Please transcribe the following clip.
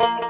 Bye.